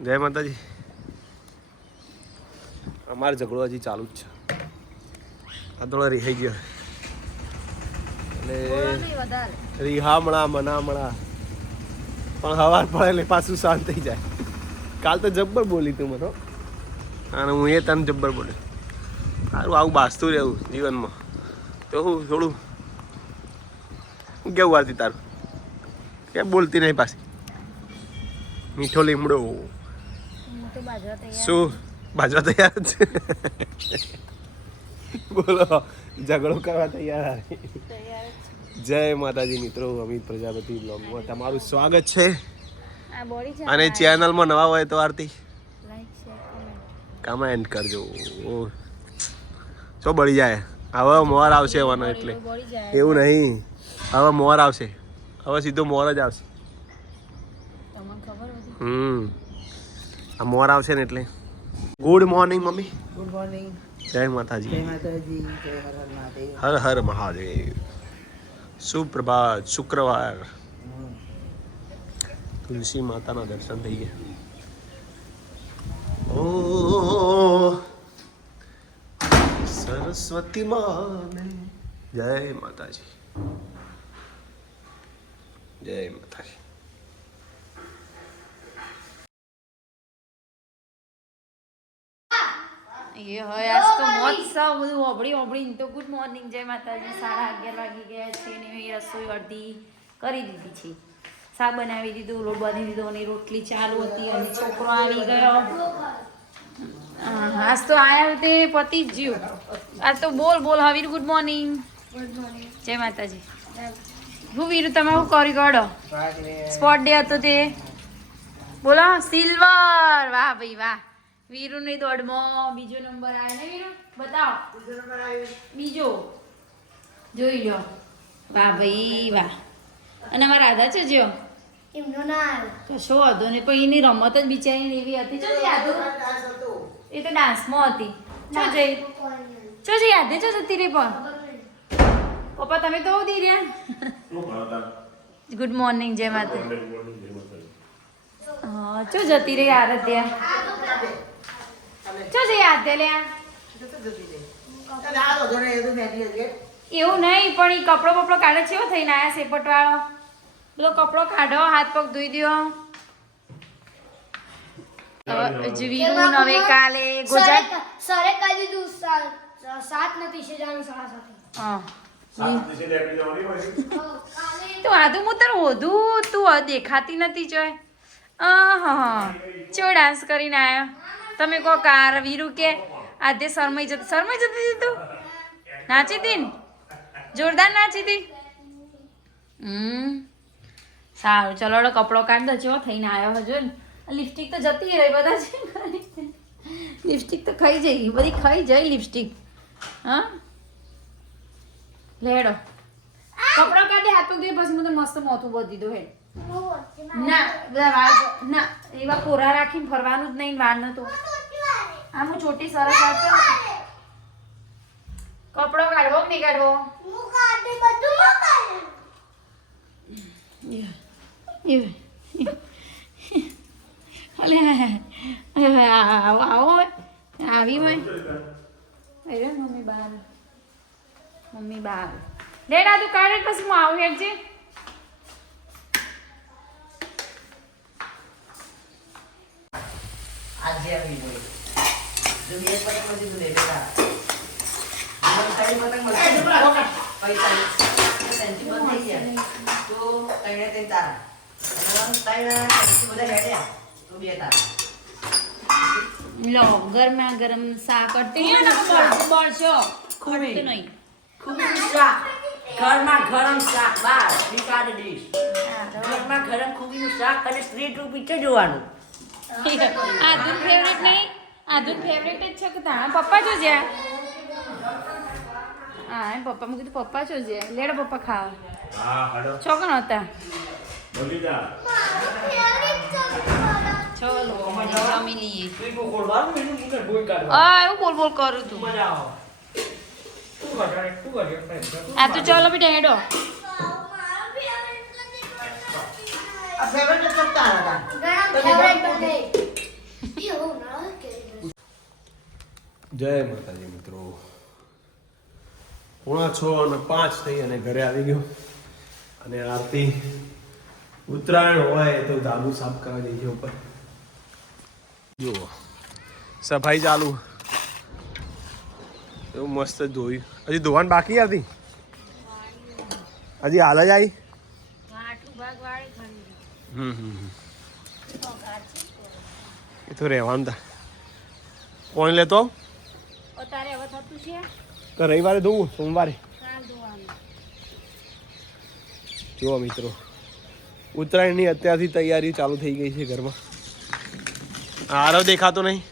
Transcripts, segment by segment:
જય માતાજી. અમારે ઝઘડો હજી ચાલુ જ છે. આ થોડો રિહાઈ ગયો. એટલે રિહામણા મનામણા પણ હવાર પડે એટલે પાછું શાંત થઈ જાય. કાલ તો જબ્બર બોલી તું મને અને હું એ તને જબ્બર બોલ્યો. સારું આવું બાસતું રહેવું જીવનમાં. તો હું થોડું હું કેવું વારતી તારું? કેમ બોલતી નહીં પાછી? મીઠો લીમડો. શું? બાજવા તૈયાર છે બોલો ઝઘડો કરવા તૈયાર જય માતાજી મિત્રો અમિત પ્રજાપતિ બ્લોગમાં તમારું સ્વાગત છે. અને ચેનલમાં નવા હોય તો આરતી કમેન્ટ કરજો. શું બળી જાય. હવે મોર આવશે એવાનો એટલે. એવું નહીં. હવે મોર આવશે. હવે સીધો મોર જ આવશે. હમ. આ મોર આવશે ને એટલે. Good morning mummy. Good morning જય માતાજી. જય માતાજી જય હર હર મહાદેવ. હર હર મહાદેવ. સુપ્રભાત શુક્રવાર. તુલસી માતાના દર્શન થઈ ગયા. ઓ સરસ્વતી માને. જય માતાજી. જય માતાજી. એ હોય આજ તો મહોત્સવ બધું હોબળી હોબળી તો ગુડ મોર્નિંગ જય માતાજી. સાડા અગિયાર વાગી ગયા છે ને એ રસોઈ અડધી કરી દીધી છે. શાક બનાવી દીધું લોટ બાંધી દીધો અને રોટલી ચાલુ હતી અને છોકરો આવી ગયો. આજ તો આયા તે પતિ જ જ્યું આજ તો બોલ બોલ. હવીર ગુડ મોર્નિંગ જય માતાજી. હું વીરુ તમે શું કરી ગયો સ્પોટ ડે હતો તે. બોલો સિલ્વર વાહ ભાઈ વાહ. વીરુ ની દોડમાં બીજો નંબર આવે ને વીરુ? બતાવો. બીજો જોઈ લો. વાહ ભાઈ વાહ. અને અમારા રાધા છે જો એમનો ના કશો વાંધો નહીં પણ એની રમત જ બિચારી એવી હતી. ચો યાદ એ તો ડાન્સમાં હતી. ચો જઈ. ચો જઈ યાદ ચો જતી રહી પણ. પપ્પા તમે તો દી રહ્યા ગુડ મોર્નિંગ જય માતા હા ચો જતી રહી આરત્યા ચો લ્યા હશે એવું નહીં પણ એ કપડો બપડો કાઢે છે થઈને આયા સેપટ વાળો પેલો કપડો કાઢો હાથ પગ ધોઈ દ્યો. જીવીનું હવે કાલે ગુજરાત સરે કહી દીધું સાત નથી છે જાણું સાડા સાતે. હા. તો તું આદુ હું તારું વધુ તું દેખાતી નથી જોય. આ હા ચો ડાન્સ કરીને આયો. તમે કહો કાર વીરુ કે? આધે શરમાઈ જતી શરમાઈ જતી હતી તું? નાચી હતી ને? જોરદાર નાચી હતી? હમ. સારું, ચલો હવે કપડો કાઢ દો થઈને આવ્યો હજુ ને. લિપસ્ટિક તો જતી રહી બધા છે લિપસ્ટિક તો ખાઈ જઈ બધી ખાઈ જાય લિપસ્ટિક. હા? લેડો. કપડો કાઢી હાથ પગ ધોઈ પછી મને મસ્ત મોતું બધી દીધો હે ના બધા વાળ ના એવા કોરા રાખીને ફરવાનું જ નહીં વાળ તો. આમ હું છોટી સરસ રાખતો કપડો કાઢવો કે નહીં કાઢવો? અલે આવો આવો આવી હોય. અરે મમ્મી બહાર. મમ્મી બહાર. લેડા તું કાઢે પછી હું આવું હેઠ જે આજે આવી ગઈ જો બે પતંગ બધી તું લેજે તાર મને પતંગ મળશે. પૈસા સેન્ટી બંધ થઈ ગયા. તો તઈને તે તારા અને મને તારા સેન્ટી બધા હેડ્યા તો બે તારા. લો ગરમા ગરમ શાક કરતી હોય ને બળશો ખોટતું નહીં. ખુબી શાક. ઘરમાં ગરમ શાક. બાર નિકાડ ડીશ. ઘરમાં ગરમ ખૂબીનું શાક અને સ્ત્રી ટુ છે જોવાનું. આધુન ફેવરેટ નહીં? આધુન ફેવરેટ જ છે કે તા પપ્પા જો જ્યાં હા એમ પપ્પા મેં કીધું પપ્પા જો જ્યાં લેડો પપ્પા ખાવા. છોકરો હતા? બોલ બોલ કરું તું. આ તો ચલો બેટા હેડો. આ ફેવરેટ હતા ફેવરેટ બને જય માતાજી મિત્રો. પોણા છ અને પાંચ થઈ અને ઘરે આવી ગયો. અને આરતી ઉત્તરાયણ હોય તો ધાબુ સાફ કરવા જઈએ ઉપર. જુઓ. સફાઈ ચાલુ. એવું મસ્ત ધોયું હજી ધોવાનું બાકી હતી હજી? હાલ જ આવી. એ તો રહેવાનું તા. કોણ લેતો? તારે હવે થતું છે. તો રવિવારે ધોવું સોમવારે? જુઓ મિત્રો ઉત્તરાયણની અત્યારથી તૈયારી ચાલુ થઈ ગઈ છે ઘરમાં. આરો દેખાતો નહીં.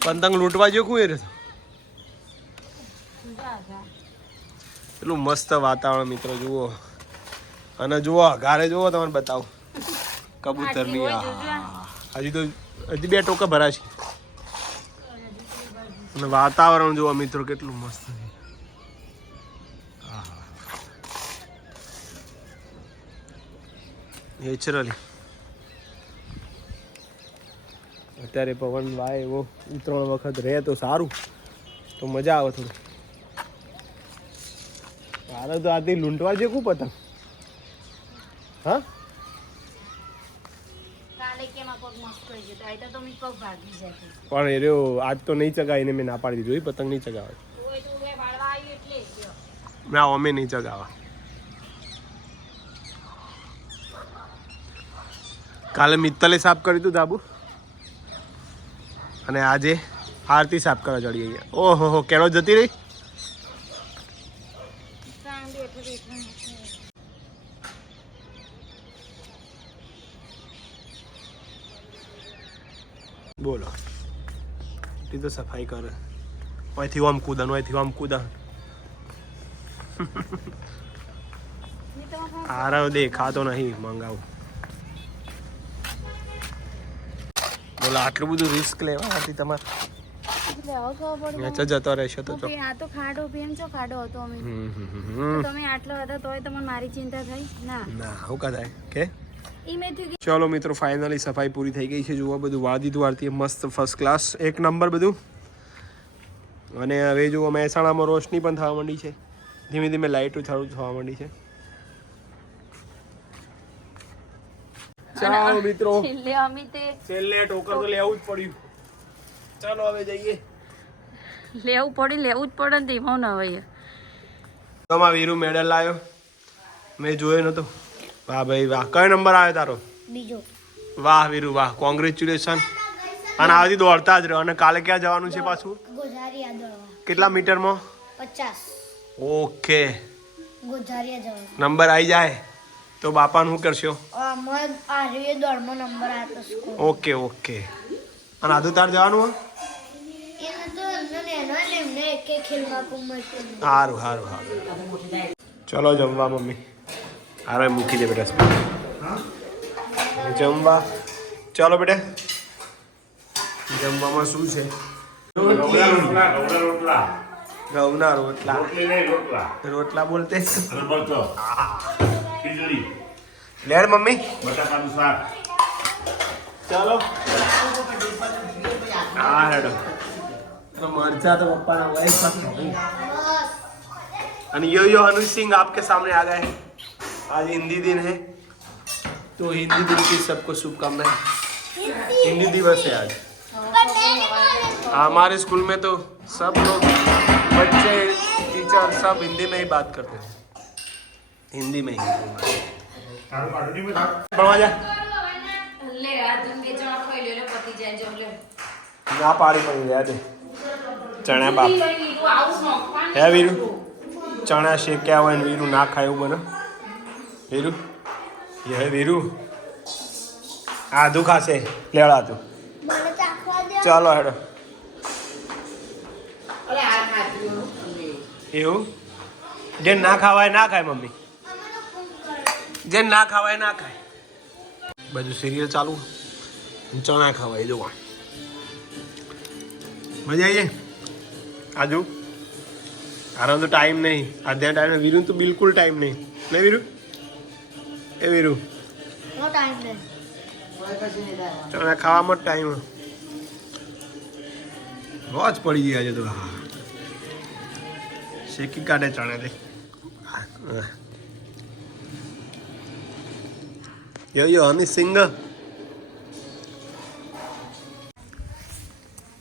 પતંગ લૂંટવા જો કોઈ રહ્યો એટલું મસ્ત વાતાવરણ મિત્રો જુઓ. અને જુઓ ઘારે જુઓ તમને બતાવું. કબૂતરની હજી તો હજી બે ટોકા ભરા છે અને વાતાવરણ જુઓ મિત્રો, કેટલું મસ્ત છે. નેચરલી. અત્યારે પવન વાય એવો ત્રણ વખત રહે તો સારું. તો મજા આવે થોડી. તારે તો આથી લૂંટવા જેવું પતંગ. હા કાલે કેમ આ પગ મસ્ત થઈ જતો આ તો મી પગ ભાગી જતી પણ એ રહ્યો આજ તો નહીં ચગાવીને મેં ના પાડી દીધું. પતંગ નહીં ચગાવે. ના અમે નહીં ચગાવા. કાલે મિત્તલે સાફ કર્યું હતું દાબુ? અને આજે આરતી સાફ કરવા ચડી અહીંયા ઓહો હો કેનો જતી રહી? બોલો. એ તો સફાઈ કરે. અહીંથી આમ કૂદન અહીંથી આમ કૂદન આરવ દેખાતો નહીં મંગાવું. બોલો આટલું બધું રિસ્ક લેવા હતી તમારે? જતો રહેશે તો આ તો ખાડો ભેમ છો ખાડો હતો અમે. તમે આટલો હતા તોય તમને મારી ચિંતા થઈ? ના. ના આવું કદાય. કે? ચલો મિત્રો ફાઇનલી સફાઈ પૂરી થઈ ગઈ છે. જોવા બધું વાદી દીધું મસ્ત ફર્સ્ટ ક્લાસ એક નંબર બધું. અને હવે જુઓ મહેસાણામાં રોશની પણ થવા માંડી છે. ધીમે ધીમે લાઇટો ચાલુ થવા માંડી છે. ચાલો મિત્રો. છેલ્લે ટોકર તો લેવું જ પડ્યું. ચાલો હવે જઈએ. લેવું પડે લેવું જ પડે ને તેમાં ન હોય તમા વીરુ મેડલ લાવ્યો. મેં જોયો નતો. વાહ ભાઈ વાહ. કયો નંબર આવ્યો તારો? બીજો. વાહ વીરુ વાહ. કોંગ્રેચ્યુલેશન અને આથી દોડતા જ રહ્યો. અને કાલે ક્યાં જવાનું છે પાછું? કેટલા મીટરમાં? પચાસ. ઓકે. નંબર આવી જાય. તો બાપાનું શું કરશો? Okay okay. અને આધુ તાર જવાનું સારું સારું સારું ચલો જમવા મમ્મી. હારે મૂકી દે બેટા જમવા ચલો બેટા જમવામાં શું છે રોટલા રોટલા રોટલા રોટલા ઘઉંના રોટલા રોટલી નહીં રોટલા રોટલા બોલતે અલબત્તો ખીચડી લેડ મમ્મી બટાકાનું શાક ચાલો હા હેડો मरचा तो पप्पा ना वही અને यो यो अनुज सिंह आपके सामने आ गए हैं आज हिंदी दिन है तो हिंदी दिन की सबको शुभकामनाएं हिंदी दिवस है आज हमारे स्कूल में तो सब लोग बच्चे टीचर सब हिंदी में ही बात करते हैं हिंदी में ही તારું પાટું નહીં બધા ભણવા જા લે આ તમે બે જણા ખાઈ લે લે પતી જાય જમ લે ના પાડી પડી યાદ ચણા બાપ આવું નોખવાનું હે વીરુ ચણા શેક્યા હોય ને વીરુ ના ખાય એવું બને વીરુ હે વીરુ આધું ખાશે. લેવડા તું. મને ચાખવા દે ચાલો હેડો. અરે આ ખાધું તમે એવું? જે ના ખાવાય ના ખાય મમ્મી. જે ના ખાવાય ના ખાય. બધું સિરિયલ ચાલુ ચણા ખાવાય જોવા. મજા આવી જાય? આજુ? આરામ તો ટાઈમ નહીં. આજે ટાઈમ વીરુ તો બિલકુલ ટાઈમ નહીં. નહીં વીરુ? એ વીરુ. નો ટાઈમ નહીં કોઈ કશું નહીં થાય ચણા ખાવામાં જ ટાઈમ રોજ પડી ગયા છે તો. હા શેકી કાઢે ચણે દે યો યો હની સિંગ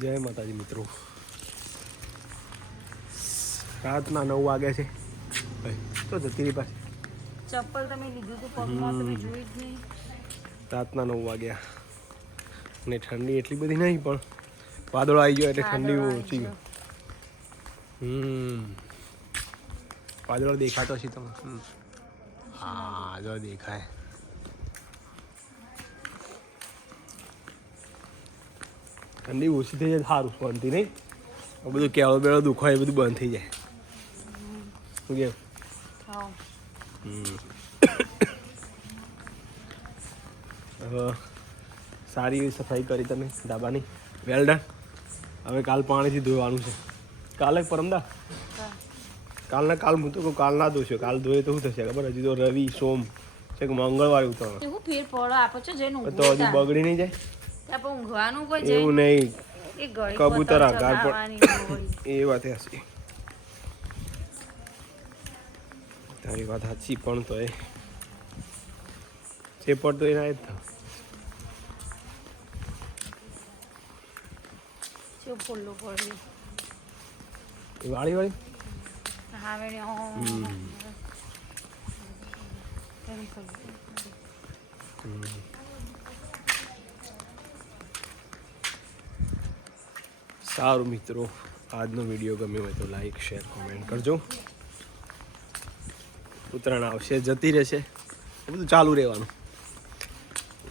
જય માતાજી મિત્રો. રાતના નવ વાગ્યા છે. તો જતી રહી પાછી. ચપ્પલ તમે લીધું હતું પગમાં તમે જોઈ જ નહીં રાતના નવ વાગ્યા અને ઠંડી એટલી બધી નહીં પણ વાદળો આવી ગયો એટલે ઠંડી વાદળો આવી ઓછી ગયો. હમ વાદળો દેખાતો છે તમે હમ. હા જો દેખાય ઠંડી ઓછી થઈ જાય સારું શાંતિ નહીં આ બધું કેળો બેળો દુખાય એ બધું બંધ થઈ જાય શું કેવું હા હવે સારી એવી સફાઈ કરી તમે ધાબાની. વેલ ડન હવે કાલ પાણીથી ધોવાનું છે. કાલે પરમદા કાલના કાલ હું તો કહું કાલ ના ધોશે. કાલ ધોয়ে તો શું થશે ખબર? હજી તો રવિ સોમ છે કે મંગળવારે ઉતરવાનું. એવું ફેર પડો આપો છો જઈને તો હજી બગડી નહીં જાય? ત્યાં ઊંઘવાનું કોઈ એવું નહીં. કબૂતર આઘાર પર- એ વાત હશે. તારી વાત સાચી પણ તો એ પણ તો એના જ વાળી વાળી. સારું મિત્રો આજનો વીડિયો ગમ્યો હોય તો લાઈક શેર કોમેન્ટ કરજો. ઉત્તરાયણ આવશે જતી રહેશે. બધું ચાલુ રહેવાનું.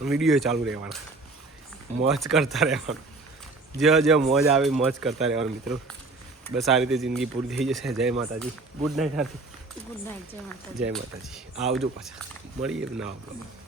વીડિયો ચાલુ રહેવાના. મોજ કરતા રહેવાનું. જે જે મોજ આવે મોજ કરતા રહેવાનું મિત્રો. બસ આ રીતે જિંદગી પૂરી થઈ જશે. જય માતાજી. ગુડ નાઇટ હાથી. ગુડ નાઇટ જય માતાજી. જય માતાજી. આવજો પાછા. મળીએ નવા બ્લોગમાં